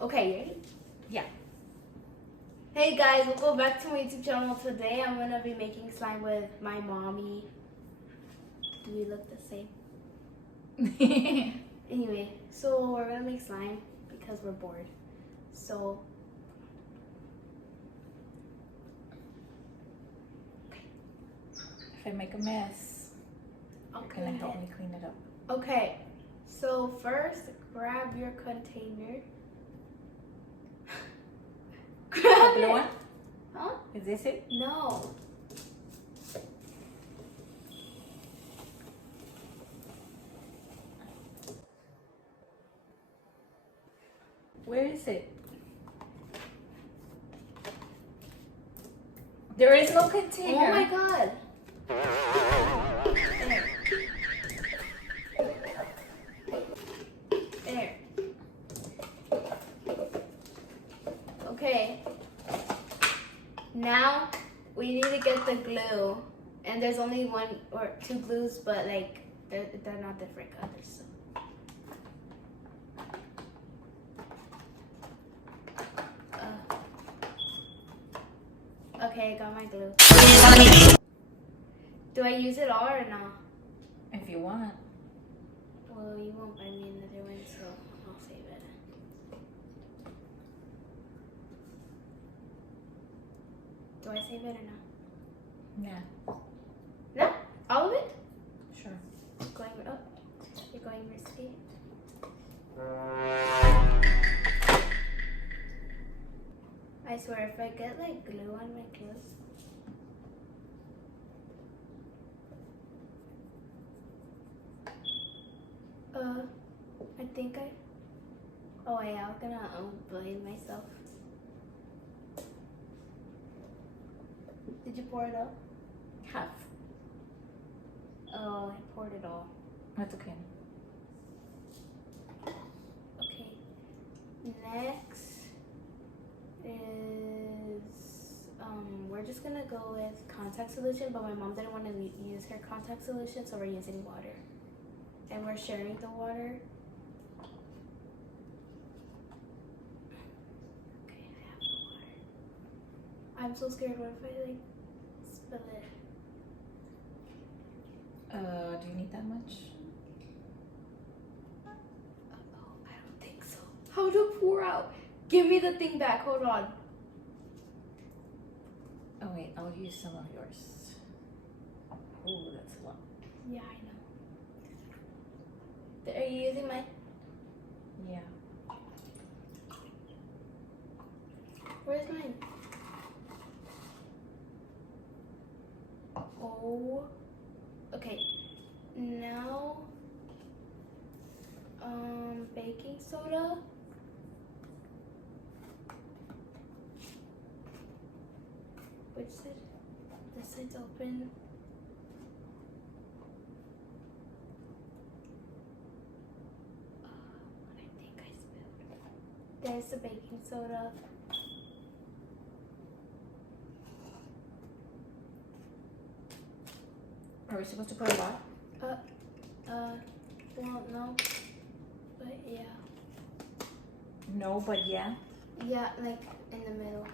Okay, you ready? Yeah. Hey guys, welcome back to my YouTube channel. Today I'm gonna be making slime with my mommy. Do we look the same? Anyway, so we're gonna make slime because we're bored. So If I make a mess, you're gonna help me clean it up. Okay, so first grab your container. Grab The blue it. one? Huh? Is this it? No. Where is it? There is no container. Oh my god. There. Okay. Now we need to get the glue. And there's only one or two glues, but like they're not different colors. So. Okay, I got my glue. Do I use it all or no? If you want. Well, you won't buy me another one, so I'll save it. Do I save it or no? Yeah. No? All of it? Sure. Going, oh, you're going risky. I swear, if I get like glue on my clothes. I think oh yeah, I'm gonna blame myself. Did you pour it out? Half. Oh, I poured it all. That's okay. Okay. Next is we're just gonna go with contact solution, but my mom didn't want to use her contact solution, so we're using water. And we're sharing the water. Okay, I have the water. I'm so scared. What if I like spill it? Do you need that much? Oh, I don't think so. How to pour out? Give me the thing back. Hold on. Oh wait, I'll use some of yours. Oh, that's a lot. Yeah, I know. Are you using mine? Yeah. Where's mine? Oh. Okay. Now, baking soda. Which side? This side's open. I think I spilled. There's the baking soda. Are we supposed to put a lot? Well, no. But yeah. No, but yeah. Yeah, like in the middle.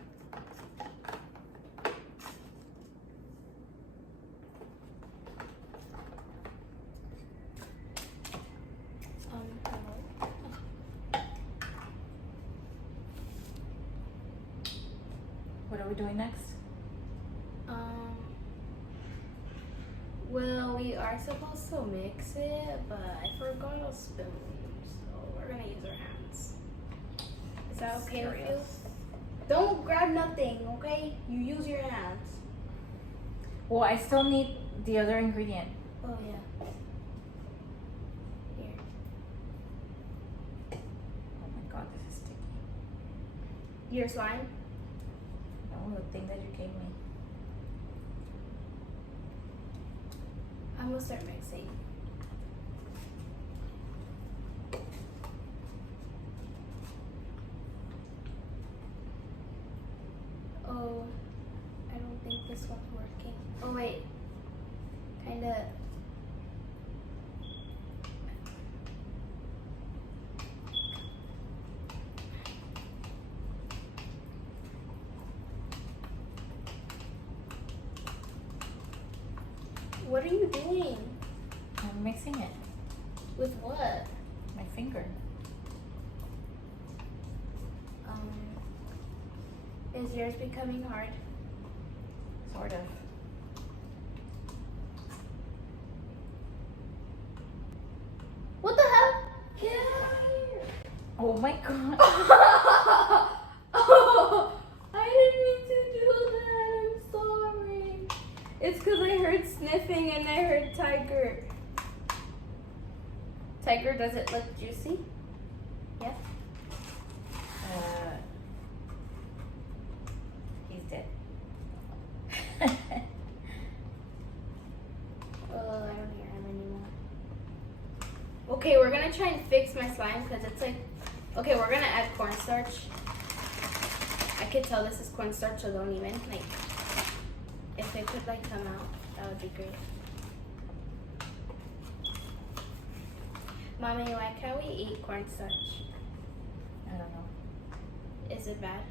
Hello. What are we doing next? Well, we are supposed to mix it, but I forgot a spoon, so we're gonna use our hands. Is that okay with you? Don't grab nothing, okay? You use your hands. Well, I still need the other ingredient. Oh yeah. Here. Oh my god, this is sticky. Your slime? No, the thing that you gave me. I'm gonna start mixing. Oh, I don't think this one's working. Oh wait, kinda. What are you doing? I'm mixing it. With what? My finger. Is yours becoming hard? Sort of. What the hell? Get out of here! Oh my god. Oh, I didn't mean to do that. I'm sorry. It's because I heard sniffing and I heard Tiger. Tiger, does it look juicy? Yes. He's dead. Oh, I don't hear him anymore. Okay, we're gonna try and fix my slime because it's like, okay, we're gonna add cornstarch. I could tell this is cornstarch, so don't even, like, if it could like come out, that would be great. Mommy, why can't we eat cornstarch? I don't know. Is it bad?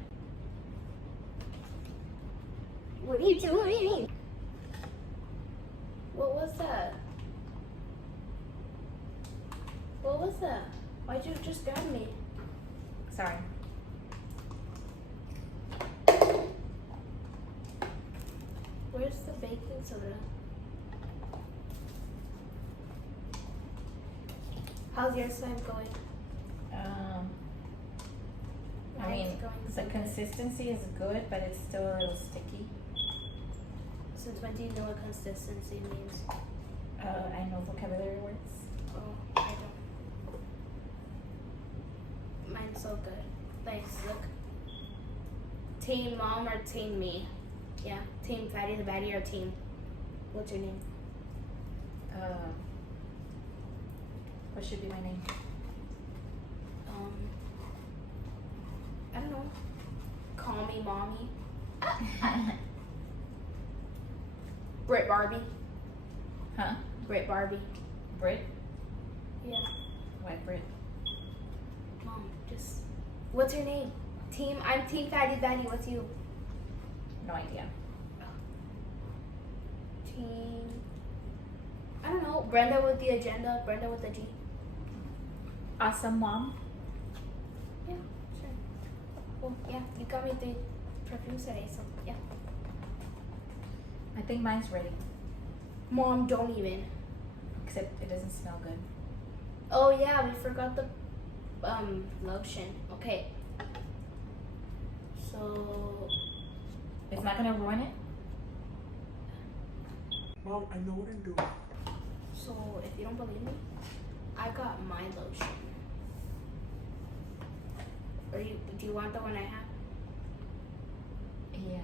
What are you doing? What was that? What was that? Why'd you just grab me? Sorry. Where's the baking soda? How's your slime going? I mean, Mine's going the so good. consistency is good, but it's still a little sticky. Since when do you know what consistency means? I know vocabulary words. Oh, I don't. Mine's so good. Nice, look. Team mom or team me? Yeah, team Fatty the Baddie or team. What's your name? What should be my name? I don't know. Call me mommy. Brit Barbie. Huh? Brit Barbie. Brit? Yeah. Why Brit? Mom, just. What's your name? Team. I'm Team Fatty Baddie. What's you? No idea. Team. I don't know. Brenda with the agenda. Brenda with the G. Awesome mom. Yeah, sure. Well, yeah, you got me 3 perfumes today, so yeah. I think mine's ready. Mom, don't even. Except it doesn't smell good. Oh yeah, we forgot the lotion. Okay. So It's not gonna ruin it? Mom, I know what I'm doing. so if you don't believe me, I got my lotion. Or do you want the one I have? Yeah.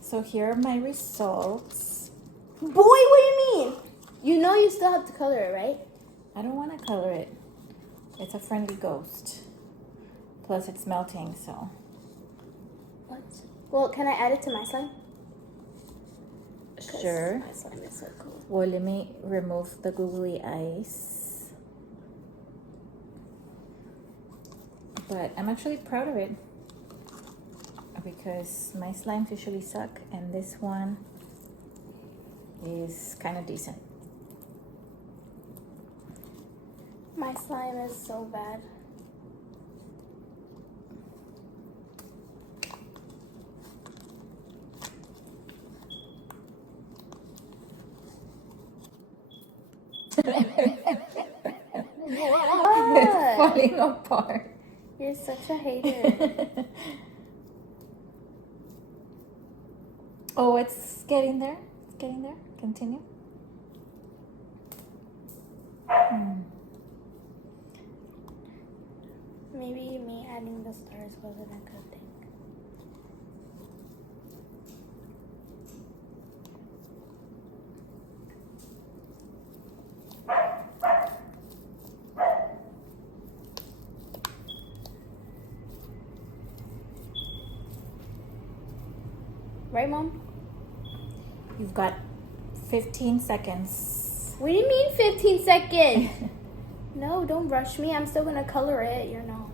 So here are my results. Boy, what do you mean? You know you still have to color it, right? I don't want to color it. It's a friendly ghost. Plus it's melting, so. What? Well, can I add it to my slime? 'Cause Sure. My slime is so cool. Well, let me remove the googly eyes. But I'm actually proud of it. Because my slimes usually suck. And this one is kind of decent. My slime is so bad. It's falling apart. You're such a hater. Oh, it's getting there. It's getting there. Continue. Maybe me adding the stars wasn't a good thing. Right, Mom? You've got 15 seconds. What do you mean 15 seconds? No, don't rush me. I'm still gonna color it. You know.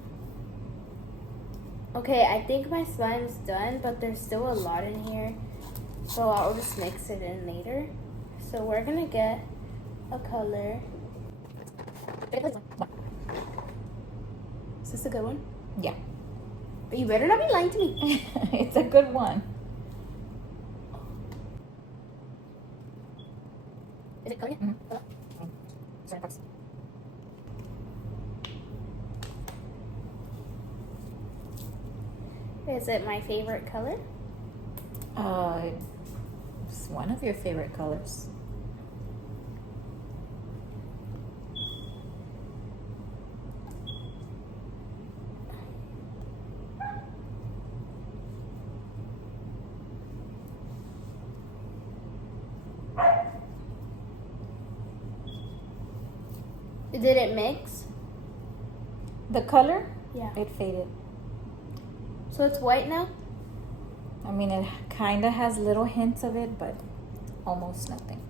Okay, I think my slime's done, but there's still a lot in here. So I'll just mix it in later. So we're gonna get a color. Is this a good one? Yeah. But you better not be lying to me. It's a good one. Is it color? Is it my favorite color? It's one of your favorite colors. Did it mix? The color? Yeah. It faded. So it's white now? I mean, it kind of has little hints of it, but almost nothing.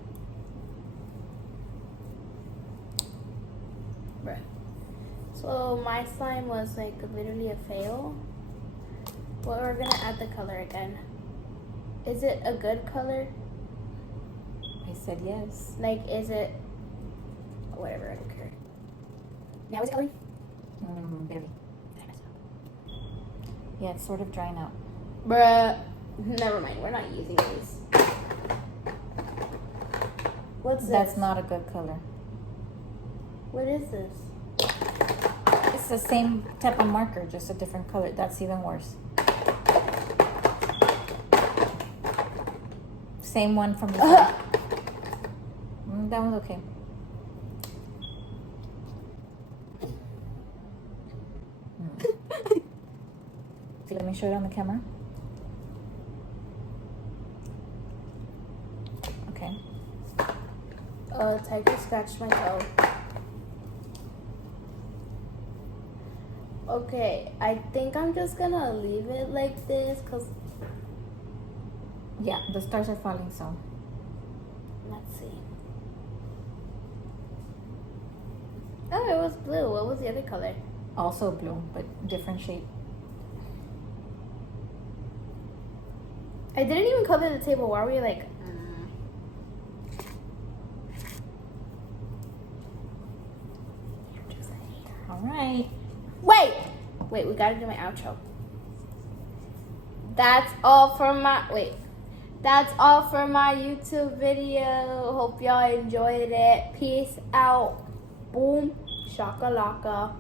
Right. So my slime was like literally a fail. But we're gonna add the color again. Is it a good color? I said yes. Like, is it whatever? I don't care. Now is it coloring? Barely. Yeah, it's sort of drying out. Bruh. Never mind. We're not using these. What's this? That's not a good color. What is this? It's the same type of marker, just a different color. That's even worse. Same one from the top. That one's okay. Let me show it on the camera. Okay. Tiger scratched my toe. Okay, I think I'm just gonna leave it like this because Yeah, the stars are falling, so. let's see. Oh, it was blue. What was the other color? Also blue, but different shape. I didn't even cover the table. Why were you like? All right. Wait, we gotta do my outro. That's all for my YouTube video. Hope y'all enjoyed it. Peace out. Boom. Shakalaka.